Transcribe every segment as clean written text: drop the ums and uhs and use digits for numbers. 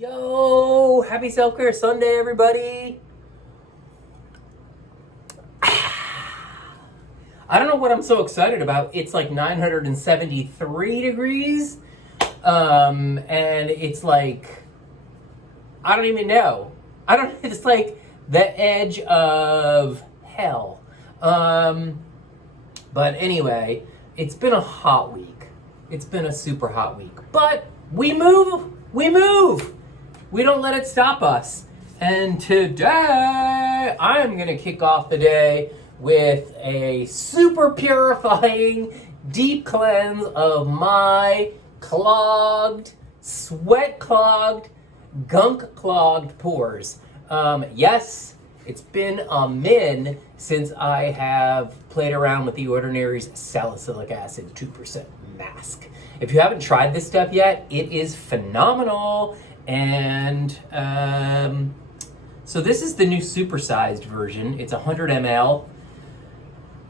Yo, happy self-care Sunday, everybody. I don't know what I'm so excited about. It's like 973 degrees. And it's like, I don't even know. It's like the edge of hell. But anyway, it's been a hot week. It's been a super hot week. But we move. We don't let it stop us. And today, I'm gonna kick off the day with a super purifying deep cleanse of my clogged, sweat-clogged, gunk-clogged pores. Yes, it's been a min since I have played around with the Ordinary Salicylic Acid 2% Masque. If you haven't tried this stuff yet, it is phenomenal. And so this is the new supersized version. It's 100 ml,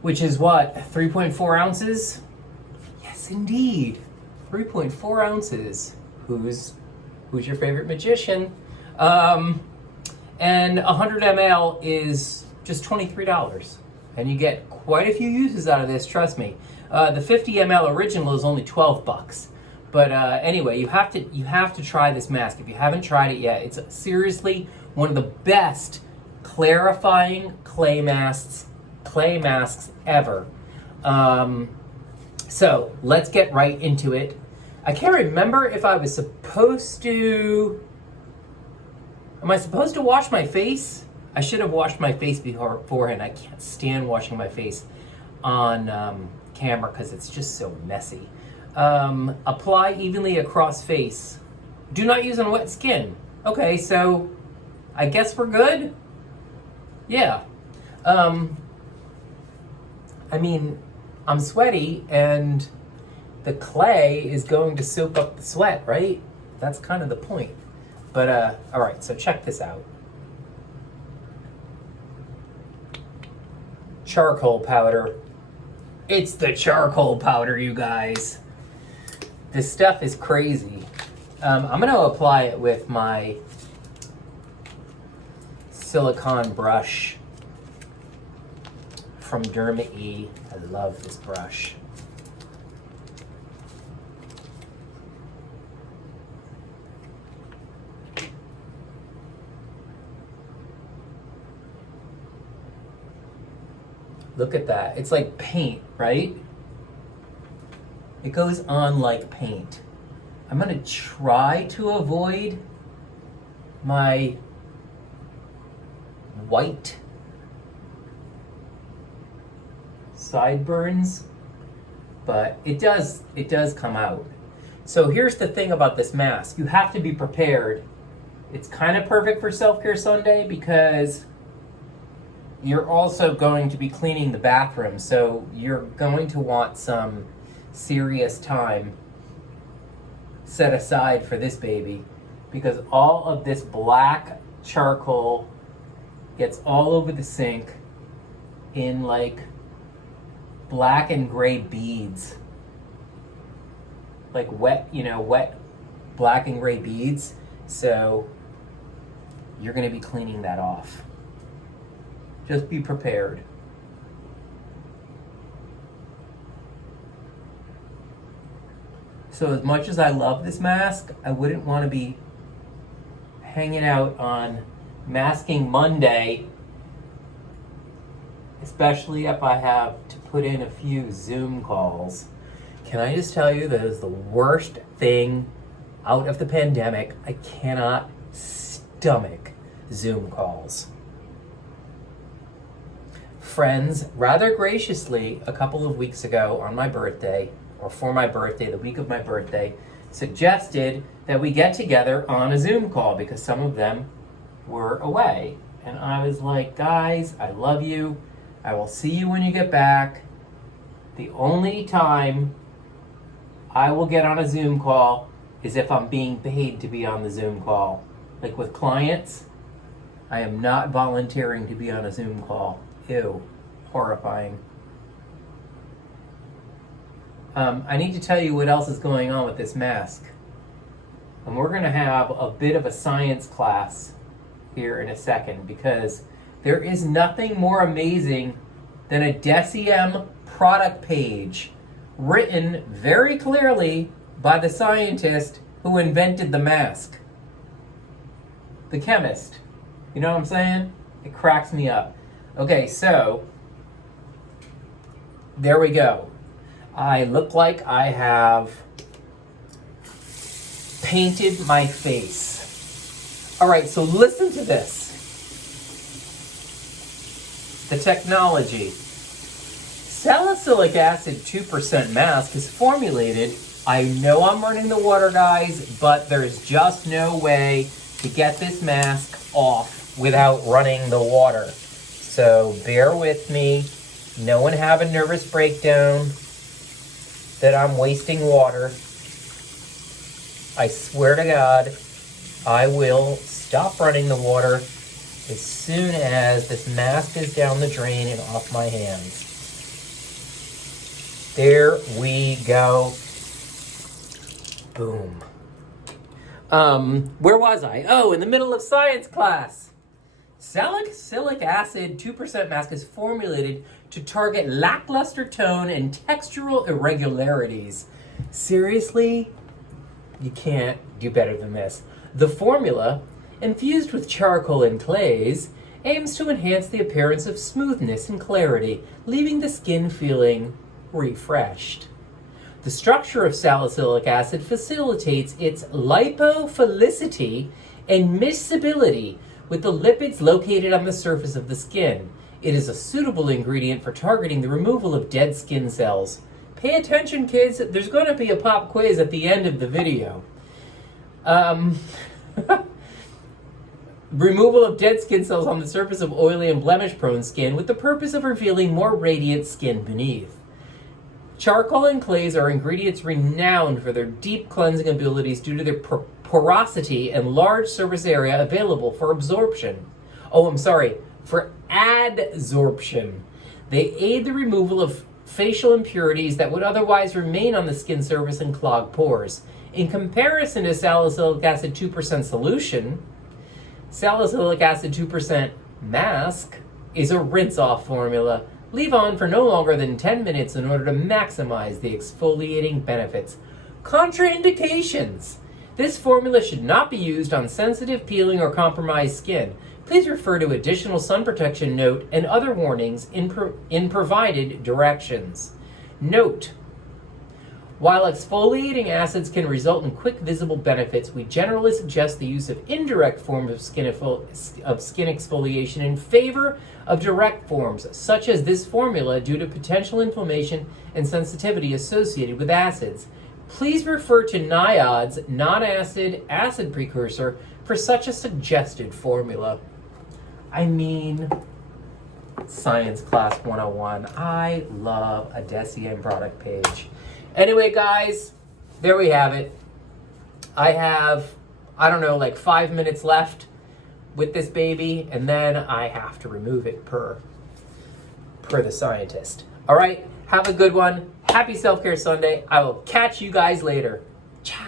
which is what, 3.4 ounces? Yes, indeed, 3.4 ounces. Who's your favorite magician? And 100 ml is just $23, and you get quite a few uses out of this. Trust me. The 50 ml original is only $12. But anyway, you have to try this mask. If you haven't tried it yet, it's seriously one of the best clarifying clay masks ever. So let's get right into it. I can't remember if I was supposed to. Am I supposed to wash my face? I should have washed my face beforehand. I can't stand washing my face on camera because it's just so messy. Apply evenly across face. Do not use on wet skin. Okay, so I guess we're good? Yeah. I mean, I'm sweaty and the clay is going to soak up the sweat, right? That's kind of the point. But, all right, so check this out. Charcoal powder. It's the charcoal powder, you guys. This stuff is crazy. I'm going to apply it with my silicone brush from Derma E. I love this brush. Look at that. It's like paint, right? It goes on like paint. I'm gonna try to avoid my white sideburns, but it does come out. So here's the thing about this mask. You have to be prepared. It's kind of perfect for Self-Care Sunday because you're also going to be cleaning the bathroom, so you're going to want some serious time set aside for this baby, because all of this black charcoal gets all over the sink in like black and gray beads, like wet black and gray beads. So you're going to be cleaning that off. Just be prepared. So as much as I love this mask, I wouldn't want to be hanging out on Masking Monday, especially if I have to put in a few Zoom calls. Can I just tell you that is the worst thing out of the pandemic? I cannot stomach Zoom calls. Friends, rather graciously, a couple of weeks ago on my birthday, or for my birthday, the week of my birthday, suggested that we get together on a Zoom call because some of them were away. And I was like, guys, I love you. I will see you when you get back. The only time I will get on a Zoom call is if I'm being paid to be on the Zoom call. Like with clients, I am not volunteering to be on a Zoom call. Ew, horrifying. I need to tell you what else is going on with this mask. And we're going to have a bit of a science class here in a second, because there is nothing more amazing than a DECIEM product page written very clearly by the scientist who invented the mask. The chemist. You know what I'm saying? It cracks me up. Okay, so there we go. I look like I have painted my face. All right, so listen to this. The technology. Salicylic acid 2% mask is formulated. I know I'm running the water, guys, but there's just no way to get this mask off without running the water. So bear with me. No one have a nervous breakdown that I'm wasting water. I swear to God, I will stop running the water as soon as this mask is down the drain and off my hands. There we go. Boom. Where was I? Oh, in the middle of science class. Salicylic acid 2% mask is formulated to target lackluster tone and textural irregularities. Seriously? You can't do better than this. The formula, infused with charcoal and clays, aims to enhance the appearance of smoothness and clarity, leaving the skin feeling refreshed. The structure of salicylic acid facilitates its lipophilicity and miscibility with the lipids located on the surface of the skin. It is a suitable ingredient for targeting the removal of dead skin cells. Pay attention, kids. There's going to be a pop quiz at the end of the video. Removal of dead skin cells on the surface of oily and blemish-prone skin with the purpose of revealing more radiant skin beneath. Charcoal and clays are ingredients renowned for their deep cleansing abilities due to their porosity and large surface area available for absorption. For adsorption. They aid the removal of facial impurities that would otherwise remain on the skin surface and clog pores. In comparison to salicylic acid 2% solution, salicylic acid 2% mask is a rinse-off formula. Leave on for no longer than 10 minutes in order to maximize the exfoliating benefits. Contraindications. This formula should not be used on sensitive, peeling, or compromised skin. Please refer to additional sun protection note and other warnings in provided directions. Note: while exfoliating acids can result in quick visible benefits, we generally suggest the use of indirect forms of skin exfoliation in favor of direct forms, such as this formula, due to potential inflammation and sensitivity associated with acids. Please refer to NIOD's non-acid acid precursor for such a suggested formula. I mean, Science Class 101. I love a DECIEM product page. Anyway, guys, there we have it. I have, like 5 minutes left with this baby, and then I have to remove it per the scientist. All right, have a good one. Happy Self-Care Sunday. I will catch you guys later. Ciao.